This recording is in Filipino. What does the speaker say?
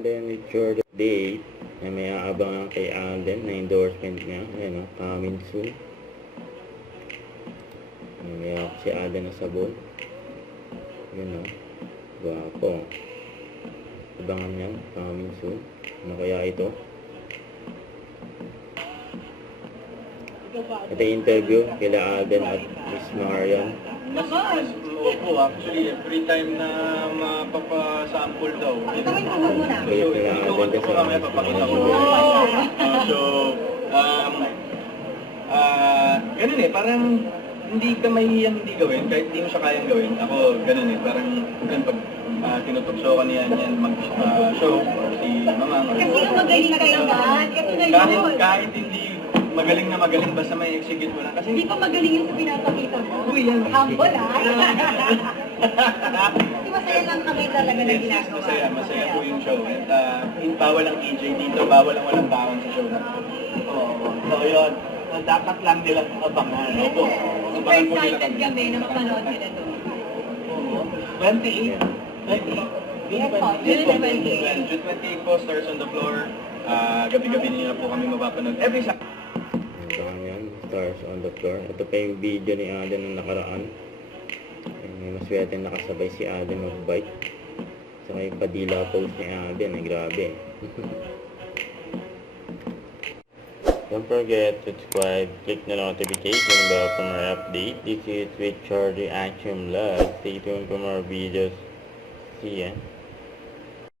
Then with your date na may aabangan kay Alden na endorsement niya. Ayan o, coming soon. May si Alden na sabon. Ayan o, guwapo. Abangan niya, coming soon. Ano kaya ito? Ito yung interview kila Alden at Miss Marian. Opo, actually, every time na mapapasample daw. Kulit nila Alden kasi kami papakita ko. Ganun eh, parang hindi ka mahihiyang hindi gawin, kahit hindi mo siya kayang gawin. Ako, ganun eh, parang pag tinutugso ko niyan mag-show, or si Mamang. Kasi magaling kayo ba? Kasi ngayon. Kahit hindi magaling na magaling, basta may execute mo lang. Kasi Hindi pa magaling yung sa pinapakita mo. Uy, yan. Humble Kasi masaya lang kami talaga na ginagawa. Masaya po yung show. At bawal ang EJ dito, bawal ang walang baon sa show na. Oo. So yun, dapat lang nilang abangan. Opo. Super excited kami na mapanood nila to. 28. Yes po, June 28. June 28 po, Stars on the Floor. Gabi-gabi niyo na po kami mapapanood. Every Saturday. Abangan yan, Stars on the Floor. Ito pa yung video ni Alden nung nakaraan. May maswerte nakasabay si Alden mag-bike. Saka yung padila post ni Alden, ay grabe. Don't forget to subscribe, click the notification bell for more update. This is with Charlie Action Vlog. Stay tuned for more videos. See ya.